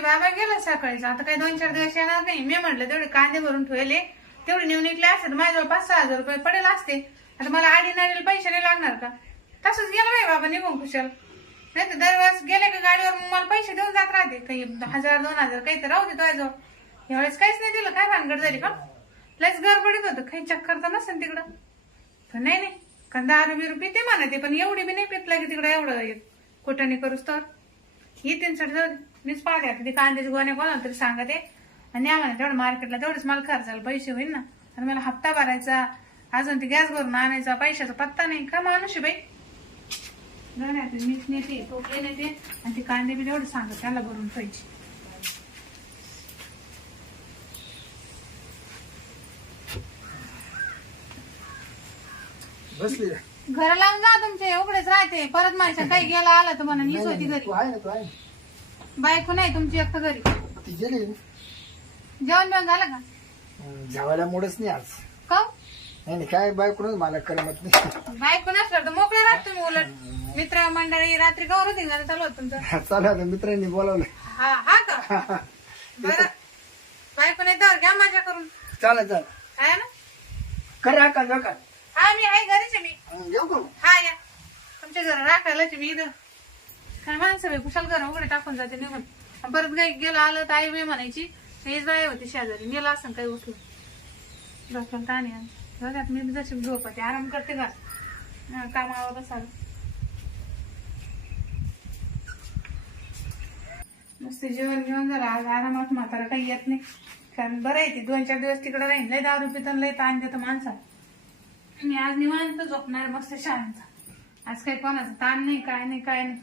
बाबा गेला सकाळीच. आता काही दोन चार दिवस येणार नाही. मी म्हटलं तेवढे कांदे भरून ठेवले. तेवढे नेऊन निघले असते तर माझ्याजवळ पाच सहा हजार रुपये पडेल असते. आता मला आडी नाडीला पैसे नाही लागणार का? तसंच गेलं बाई बाबा निघून कुशल. नाही तर दरवेळेस गेले का गाडीवर मला पैसे देऊन जात राहते. काही हजार दोन हजार काही तर राहू दे तुझ्याजवळ. यावेळेस काहीच नाही दिलं. काय भानगड झाली का? लयच गडबडीत होतं. काही चक्कर तर नसेल तिकडं. पण नाही नाही. कारण दारू बिरू पिते म्हणते पण एवढी बी नाही पितला की तिकडं एवढं. कुठं नाही करूस तर? येते सर जाऊ दे. मीच पाहते ते कांद्याचे गोण्या कोणाला तरी सांगते. आणि आम्हाला तेवढं मार्केटला तेवढंच मला खर्चाला पैसे होईल ना. आणि मला हप्ता भरायचा अजून ते गॅस भरून आणायचा पैशाचा पत्ता नाही. का माणूस बाई? मीच नेते टोपले नेते. आणि ते कांदे बी तेवढं सांगत त्याला भरून बसली घर लावून जा तुमचे उघडेच राहते. परत माझ्या काही गेला आला तर म्हणून होती घरी. तू आहे ना तू आहे बायको नाही तुमची एक तर घरी. ती गेली. जेवण बिवण झालं का? जेवायला मोडच नाही आज. का नाही नाही काय बायकोनच मला करमत नाही. बायको नसलं तर मोकळे राहत तुम्ही उलट. मित्र मंडळी रात्री गौर होती ना चालू होत तुमचं. चालू आता मित्रांनी बोलावलं. हा हा का? बरं. बायको नाही तर घ्या माझ्या करून. चालेल चाल आहे ना? कर राखा राखा हा मी आहे घरीच आहे मी. येऊ का? हा या. तुमच्या घर राखायलाच मी इथं. काय माणसं बाई कुशाल घर उघडे टाकून जाते निघून. आणि परत काही गेलं आलं तर आई बाई म्हणायची हेच बाई होती शेजारी गेला असं काही उचलून. डॉक्टर ताणे बघा मी जशी झोपते आराम करते का? कामावर असाल मस्त जेवण घेऊन जरा आज आरामात म्हातारा काही येत नाही. कारण बरं आहे ती दोन चार दिवस तिकडे राहील लय दारू पितन लय ताण देतं माणसाला. मी आज निवांत झोपणार मस्त शांत. आज काही कोणाचं ताण नाही काय नाही काय नाही.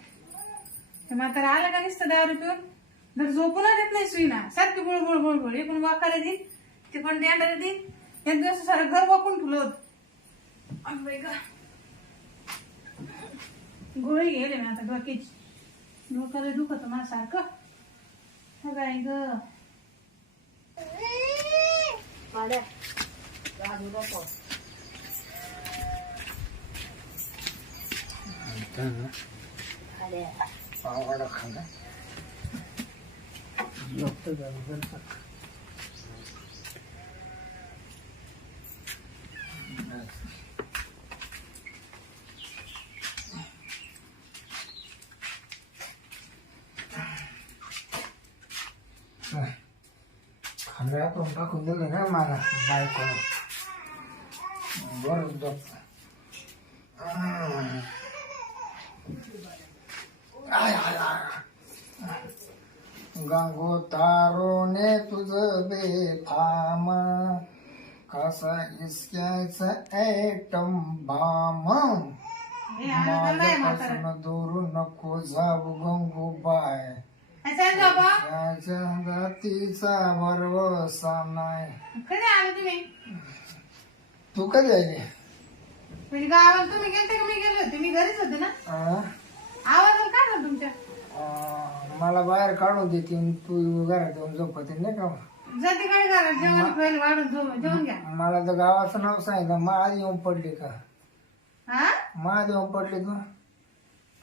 ते म्हातारा आलं का नुसतं दारू पिऊन? जर झोपून देत नाही सुईना. सारखी बुळबुळ बुळबुळ इकडून वाकायला देईन तिकडून देणारे देईन एक दिवस सारं घर वाकून ठेवलं होतं. अगं बाई गं. गोळी गेले मी आता डोक्याची. डोक्याला दुखत मला सारखं हो बाई ग. पावाडा खाल्ला झोपतो जरा जरा. खांद्यातून टाकून दिलं ना मला बायकोनं बरं आय आय आय गंगो तारोने तुझ बेफाम कसा इस्क्याचा ऍटम बाम माझ्यापासून दूर नको जाऊ गंगू बाय. त्याच्या जातीचा भरवसा नाही. तू कधी आली? म्हणजे गावाला तुम्ही गेलते का? मी गेले होते. मी घरीच होते ना? आवाज काय झालं तुमच्या? अं, मला बाहेर काढून देते तू घरात येऊन झोपते नाही का जाते काय घरात जेवण पहिले वाढून जेवण जेवण घ्या. मला तर गावाचं नाव सांगितलं मग आधी येऊन पडली का? हा? मग आधी येऊन पडली तू?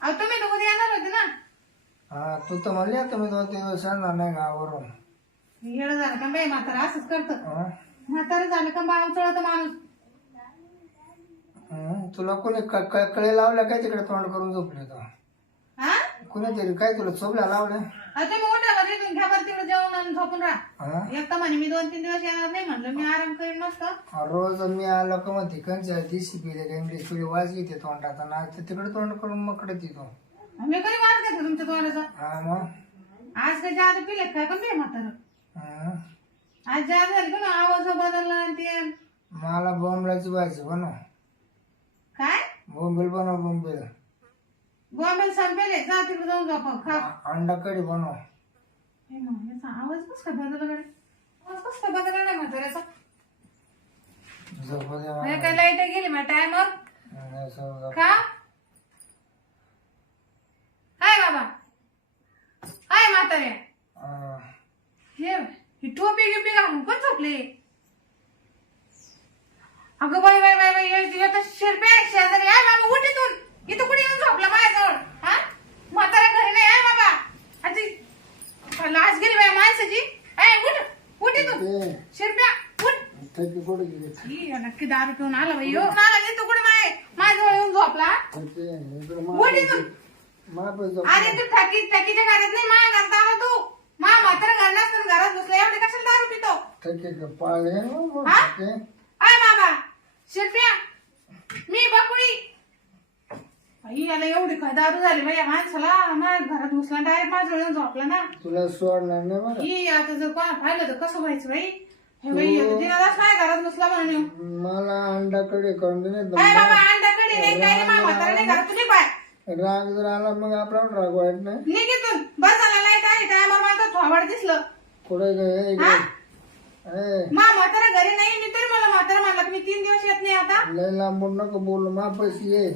अहो तुम्ही तर उद्या येणार होते ना. हा तू तर म्हणली आता मी दोन तीन दिवस येणार नाही गावावरून. येणं झालं का? बाई म्हातारा असंच करतं. हं? म्हातारा झालं का बाळ चढत माणूस? हं? तुला कोणी क- क- कळे लावल्या काय तिकडे तोंड करून झोपले तर कुणीतरी काय तुला चोपल्या लावल्या अहो, तुम्ही उठा बरं इथून घ्या बरं तिकडे जेवण आणि झोपून राहा. हं? एक तर म्हणे मी दोन तीन दिवस येणार नाही म्हणलं मी आराम करीन नसतं रोज मी आलो का मग तिकडच्या दिशी पिले इंग्लिश तुझी वाज घेते तोंडात ते तिकडे तोंड करून मग कडे तिथं मी कधी वाज घेतला तुमच्या तोंडाचा? हा मग? आज काय जादू पिले काय पण नाही म्हातारा. हं? आज जादू झाली का ना आवाज बदलला आणि ते मला बोंबलाची भाजी बनव. काय? बोंबील बनव बोंबील. गोमेल संपेले जा तिकडे जाऊन झोपा खा. अंडा कढी बनव. हे मग, याचा आवाज कस काय बदलला गड्या? आवाज कस काय बदलला नाही म्हाताऱ्याचा झोपू दे. काय लाइट गेली मग टायमर नाही, सगळं झोप. का काय बाबा. काय म्हातारे. अं, हे ही टोपी गिपी घालून पण झोपले? अगं बाई बाई बाई बाई हे आता शिरपे शेजारी. आहे बाबा उठ इथून. इथं कुठे येऊन झोपला माझ्याजवळ? हा? म्हातारा घरी नाही आहे बाबा आधी लाज गेली बाय माणसाची? आहे उठ उठ तू शिरप्या उठ. नक्की दारू पिऊन आला बाई. आला नाही तू कुठे माय? माझ्याजवळ येऊन झोपला. उठ इथून. अरे तू ठकी ठकीच्या घरात नाही माया घरात आला तू. मा म्हातारा घर नसताना घरात बसला एवढे कशाला दारू पितो? हा? आय बाबा शिरप्या मी बकुळी. आई याला एवढी काय दारू झाली बाई? या माणसाला माझ्या घरात घुसला डायरेक्ट माझ्याजवळ येऊन झोपला ना. तुला सोडणार नाही बरं. ही आता जर कोणा पाहिलं तर कसं व्हायचं बाई? हे बाई आता दिनादास माझ्या घरात घुसला म्हणून. मला अंडाकडे करून दे नाही अय बाबा अंड्याकडे नाही काय नाही माझ्या म्हातारा नाही घरात. तुम्ही पाय. राग जर आला मग आपला राग वाईट नाही. निघितून बस झाला लाइट आहे टायमर मला तर थोबाड दिसलं. कुठे गे? हा? ए मा म्हातारा घरी नाही मी तरी मला म्हातारा म्हणला की मी तीन दिवस येत नाही आता. लय लांबून नको बोलू महापैस ये.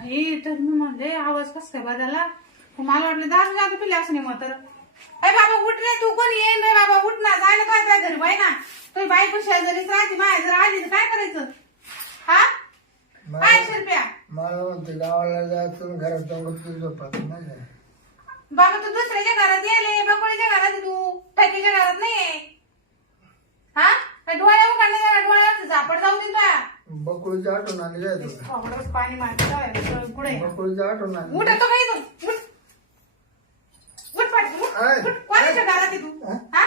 आई तर मी म्हणले आवाज कस काय बदलला? तर मला वाटलं दारू जातो पिले असं नाही म्हातारा अय बाबा उठ रे तू कोण येईन रे बाबा? उठ ना जायला काय त्या घरी? बाई ना तुझी बायको शेजारीच राहते माझ्या जर आली तर काय करायचं? हा? काय शिरप्या मला म्हणते गावाला जायचं घरात जाऊन तू झोपत नाही का? बाबा तू दुसऱ्याच्या घरात येले बकोळीच्या घरात आहे तू. टकीच्या घरात नाहीये. हा? डोळ्या उघडल्या डोळ्यावर झापड जाऊ दे तुला बकुळीची आठवण आली काय तुला? थोबडच पाणी मारत पुढे बकुळीची आठवण आली. उठ तो काही तू उठ. उठ पाठ उठ आय. उठ. कोणाच्या घरात आहे तू? हा?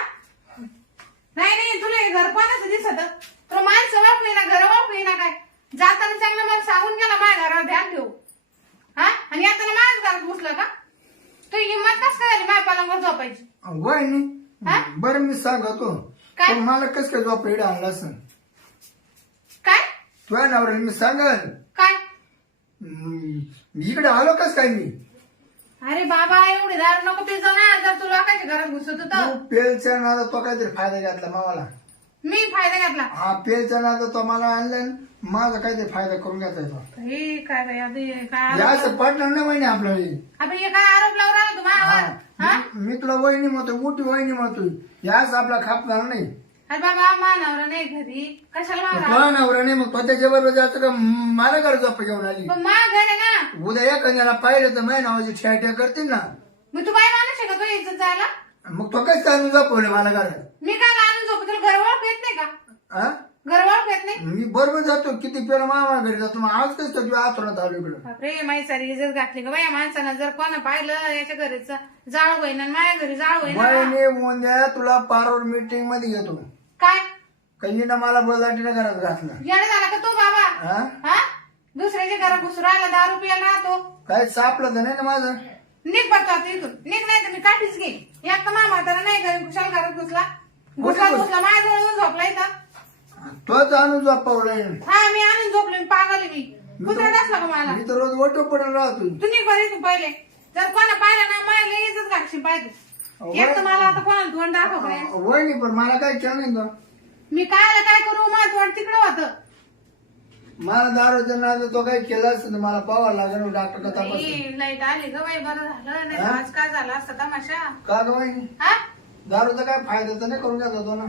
नाही नाही तुला हे घर कोणाचं दिसत? तुला माणसं वापरी ना घर वापरी ना काय? जाताना चांगलं मला सांगून गेला माझ्या घरावर ध्यान ठेवू. हा? आणि आता माझ्या घरात घुसलं का? तू हिंमत कस काय झाली माझ्या पलंगावर झोपायची? वहिनी हा? बरं मी सांगतो. काय? मला कस काय झोप इकडे आणला असं तुझ्या नवऱ्याला मी सांगल काय? हम्म, इकडे आलो कस काय मी? अरे बाबा एवढी दारू नको पिझ्झा ना. जर तू लोकांच्या घरात घुसत होत. तू पेलच्या नादा तो काहीतरी फायदा घातला मावाला मी फायदा घेतला? हा पेलच्या नादा तो मला आणला माझा काहीतरी फायदा करून घ्यायचा तो. हे काय बाई हे काय आरोप असं पटणार नाही वहिनी आपल्याला आता हे काय आरोप लावून राहिला तू माझ्यावर हा हा. मी मी तुला वहिनी म्हणतो मोठी वहिनी म्हणतो याच आपला खापणार नाही. अरे बाबा मानावर नाही घरी. कशाला मारा? तुला नवरा नाही मग त्याच्या बरोबर जायचं का? मला घर झोप घेऊन आली. पण मा घर आहे ना. उद्या एखाद्याला पाहिलं तर माझ्या नावाची ठ्या करतील ना. मग तू बाय माणूस आहे का? तू इज्जत जायला? मग तो काय चालू झोपवलं मला घरात मी काय लहान झोप तुला घर ओळख येत नाही का? हा? घर मी बरोबर जातो किती पेला मामा घरी जातो मग आज कसं तुझ्या आतोनात आलो इकडं. बापरे माही सारी इज्जत घातली का बाया माणसानं जर कोणा पाहिलं याच्या घरीच जाळ होईन आणि माझ्या घरी जाळ होईन. उद्या तुला पारोड मीटिंगमध्ये घेतो काय? कल्लीनं मला बळदाटीनं घरात घातलं. येणं झाला का तू बाबा? हा? हा? दुसऱ्याच्या घरात घुसून राहिला दारू पियाला राहतो काय सापलं तर नाही ना माझं? निघ पडतो आता इथून. निघ नाही तर मी काठीच घे एक तर मा म्हातारा नाही घरी कुशाल घरात घुसला. घुसला घुसला माझ्याजवळ येऊन झोपला इथं. तोच आणून झोपवलाय हा मी आणून झोपले पागल मी. कुत्रा असला का मला? मी तर रोज वटो पडून राहतो. तू निघ बरं इथून पहिले. जर कोणा पाहिलं ना मला इज्जत घालशील पाहिजे एक तर मला आता कोणाला तोंड दाखव काय वहिनी पण मला काय केलं नाही तो. मी काय काय करू? माझं तोंड तिकडं होतं. मला दारूच्या नाद तो काय केला असतं मला पाहावं लागेल डॉक्टर का तपास बाई, लाइट आली ग बाई बरं झालं. नाही तर हा? आज काय झालं? असतं तमाशा का ग वहिनी हा? दारूचा काय फायदा तर नाही करून घेत होतो ना.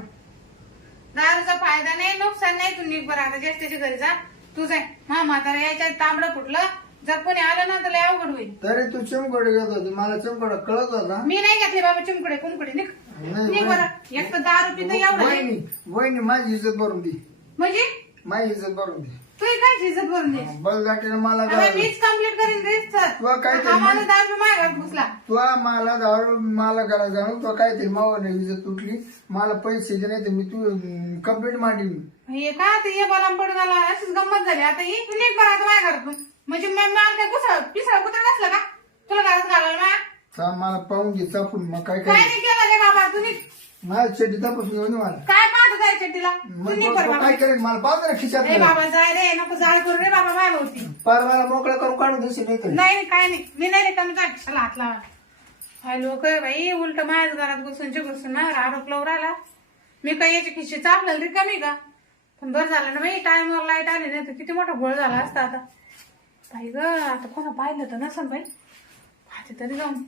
दारूचा फायदा नाही नुकसान नाही तू बरं आता ज्येष्ठाच्या घरी जा. तू जाय. हा म्हातारा याच्या तांबडं फुटलं. जर कोणी आलं ना तर लय अवघड होईल. तरी तू चिमकोडे घेत होती. मला चिमकोडा कळत होता. मी नाही घेतले बाबा चिमकडे कुमकडे. निघ. नाही, निघ बरं. एक तर दारू पितं एवढं आहे. वहिनी वहिनी माझी इज्जत भरून दे. म्हणजे? माझी इज्जत भरून दे. तू काय भरून मला आता गावाला- मीच कंप्लीट करीन रेस तुला काय ते माणूस दारू माझ्या घरात घुसला. तू मला दारू मला करा जाणून तो काय ते मावर इज्जत तुटली. मला पैसे दे नाही तर मी तू कंप्लीट मांडी हे का ते ये बलाम पडून आला? अशीच गंमत झाली. आता बरं आता माझ्या घरातून. म्हणजे मी मला काय घुसळ पिसळ कुत्रा नसलं का? तुला घरात घालायला तर मला पाहून घे चपून मग काय काय काय नाही केलं रे बाबा तू निघ. माझ्या चेटी तपासून घेऊन मला. काय पाहतो मग तो बाबा काय करेल मला पाहतो ना खिशात ए बाबा जाय रे नको जाळ करू रे बाबा माझ्या भोवती पार मला मोकळा करून काढून देशील नाही तरी. नाही नाही, काय नाही. मी नाही रे कमी काय कशाला हात लावा. हाय लोक बाई उलट माझ्याच घरात घुसूनचे घुसून माझ्यावर आरोप लावून राहिला. मी काही याची खिशी चापलं रे कमी का? पण बरं झालं ना बाई टाइमवर लाइट आली नाही तर किती मोठा गोळ झाला असता आता. बाई ग आता कोणा पाहिलं तर नसन बाई. पाहते तरी जाऊन.